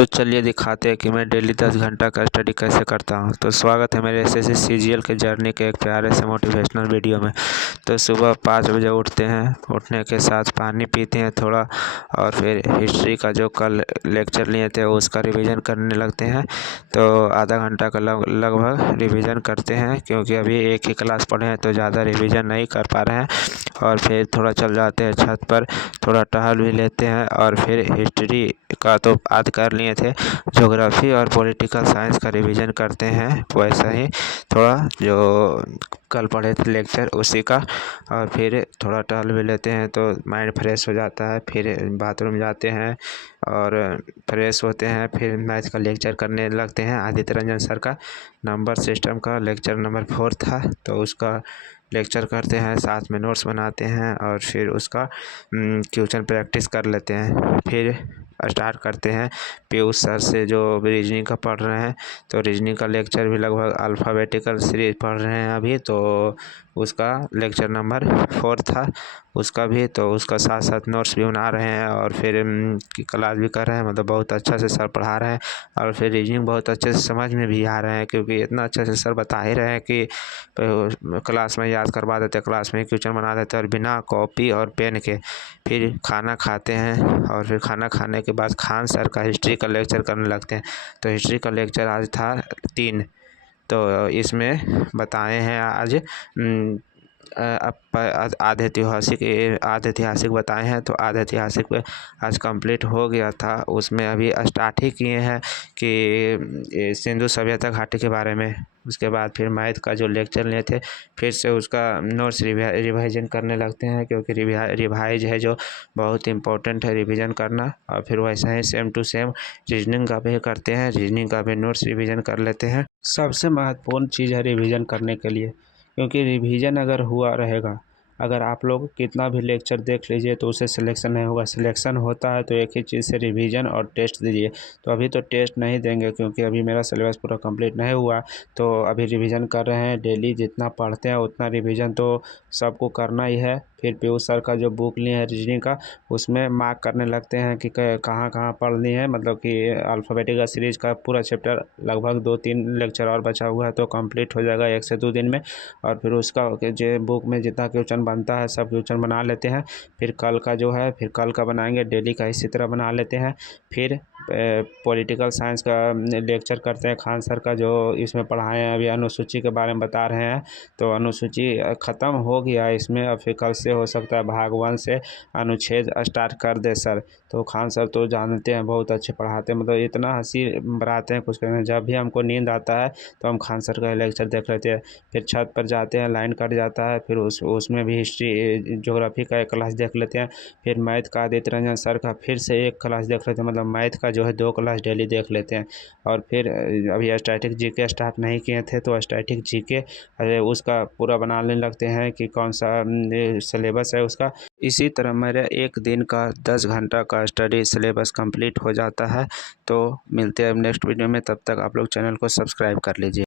तो चलिए दिखाते हैं कि मैं डेली 10 घंटा का स्टडी कैसे करता हूँ। तो स्वागत है मेरे एसएससी सीजीएल के जर्नी के एक प्यारे से मोटिवेशनल वीडियो में। तो सुबह 5 बजे उठते हैं, उठने के साथ पानी पीते हैं थोड़ा, और फिर हिस्ट्री का जो कल लेक्चर लिए थे उसका रिवीजन करने लगते हैं। तो आधा घंटा का लगभग रिवीजन करते हैं, क्योंकि अभी एक ही क्लास पढ़े हैं तो ज़्यादा रिवीजन नहीं कर पा रहे हैं। और फिर थोड़ा चल जाते हैं छत पर, थोड़ा टहल भी लेते हैं, और फिर हिस्ट्री का तो आज कर लिए थे, ज्योग्राफी और पॉलिटिकल साइंस का रिवीजन करते हैं वैसा ही थोड़ा जो कल पढ़े थे लेक्चर उसी का। और फिर थोड़ा टहल भी लेते हैं तो माइंड फ्रेश हो जाता है। फिर बाथरूम जाते हैं और फ्रेश होते हैं, फिर मैथ का लेक्चर करने लगते हैं। आदित्य रंजन सर का नंबर सिस्टम का लेक्चर नंबर 4 था, तो उसका लेक्चर करते हैं, साथ में नोट्स बनाते हैं, और फिर उसका क्वेश्चन प्रैक्टिस कर लेते हैं। फिर स्टार्ट करते हैं पीयूष सर से जो रीजनिंग का पढ़ रहे हैं। तो रीजनिंग का लेक्चर भी लगभग अल्फ़ाबेटिकल सीरीज पढ़ रहे हैं अभी, तो उसका लेक्चर नंबर 4 था उसका भी, तो उसका साथ साथ नोट्स भी बना रहे हैं, और फिर क्लास भी कर रहे हैं। मतलब बहुत अच्छा से सर पढ़ा रहे हैं, और फिर रीजनिंग बहुत अच्छे से समझ में भी आ रहे हैं, क्योंकि इतना अच्छा से सर बता ही रहे हैं कि क्लास में याद करवा देते, क्लास में क्वेश्चन बना देते, और बिना कॉपी और पेन के। फिर खाना खाते हैं, और फिर खाना खाने के बाद खान सर का हिस्ट्री का लेक्चर करने लगते हैं। तो हिस्ट्री का लेक्चर आज था 3, तो इसमें बताए हैं आज आधे ऐतिहासिक बताए हैं। तो आधे ऐतिहासिक पे आज कंप्लीट हो गया था। उसमें अभी स्टार्ट ही किए हैं कि सिंधु सभ्यता घाटी के बारे में। उसके बाद फिर मैथ का जो लेक्चर लिए थे फिर से उसका नोट्स रिवाइजन करने लगते हैं, क्योंकि रिवाइज है जो बहुत इम्पोर्टेंट है रिवीजन करना। और फिर वैसा ही सेम टू सेम रीजनिंग का भी करते हैं, रीजनिंग का भी नोट्स रिवीजन कर लेते हैं। सबसे महत्वपूर्ण चीज़ है रिवीजन करने के लिए, क्योंकि रिवीजन अगर हुआ रहेगा, अगर आप लोग कितना भी लेक्चर देख लीजिए तो उसे सिलेक्शन नहीं होगा। सिलेक्शन होता है तो एक ही चीज़ से रिवीजन और टेस्ट दीजिए। तो अभी तो टेस्ट नहीं देंगे, क्योंकि अभी मेरा सिलेबस पूरा कंप्लीट नहीं हुआ, तो अभी रिवीजन कर रहे हैं। डेली जितना पढ़ते हैं उतना रिवीजन तो सबको करना ही है। फिर पीयूष सर का जो बुक लिए हैं रीजनिंग का, उसमें मार्क करने लगते हैं कि कहाँ कहाँ पढ़ ली है। मतलब कि अल्फ़ाबेटिकल सीरीज का पूरा चैप्टर लगभग 2-3 लेक्चर और बचा हुआ है, तो कंप्लीट हो जाएगा 1 से 2 दिन में। और फिर उसका जो बुक में जितना क्वेश्चन बनता है सब क्वेश्चन बना लेते हैं। फिर कल का जो है फिर कल का बनाएंगे, डेली का इसी तरह बना लेते हैं। फिर पॉलिटिकल साइंस का लेक्चर करते हैं खान सर का, जो इसमें पढ़ाए हैं। अभी अनुसूची के बारे में बता रहे हैं, तो अनुसूची ख़त्म हो गया इसमें। अब फिर कल से हो सकता है भाग 1 से अनुच्छेद स्टार्ट कर दे सर। तो खान सर तो जानते हैं बहुत अच्छे पढ़ाते हैं, मतलब इतना हंसी बनाते हैं कुछ कहने। जब भी हमको नींद आता है तो हम खान सर का लेक्चर देख लेते हैं। फिर छत पर जाते हैं, लाइन कट जाता है, फिर उसमें भी हिस्ट्री ज्योग्राफी का एक क्लास देख लेते हैं। फिर मैथ का आदित्य रंजन सर का फिर से एक क्लास देख लेते हैं। मतलब मैथ का जो है 2 क्लास डेली देख लेते हैं। और फिर अभी स्टैटिक जीके स्टार्ट नहीं किए थे, तो स्टैटिक जीके उसका पूरा बनाने लगते हैं कि कौन सा सिलेबस है उसका। इसी तरह मेरा एक दिन का 10 घंटा का स्टडी सिलेबस कंप्लीट हो जाता है। तो मिलते हैं अब नेक्स्ट वीडियो में, तब तक आप लोग चैनल को सब्सक्राइब कर लीजिए।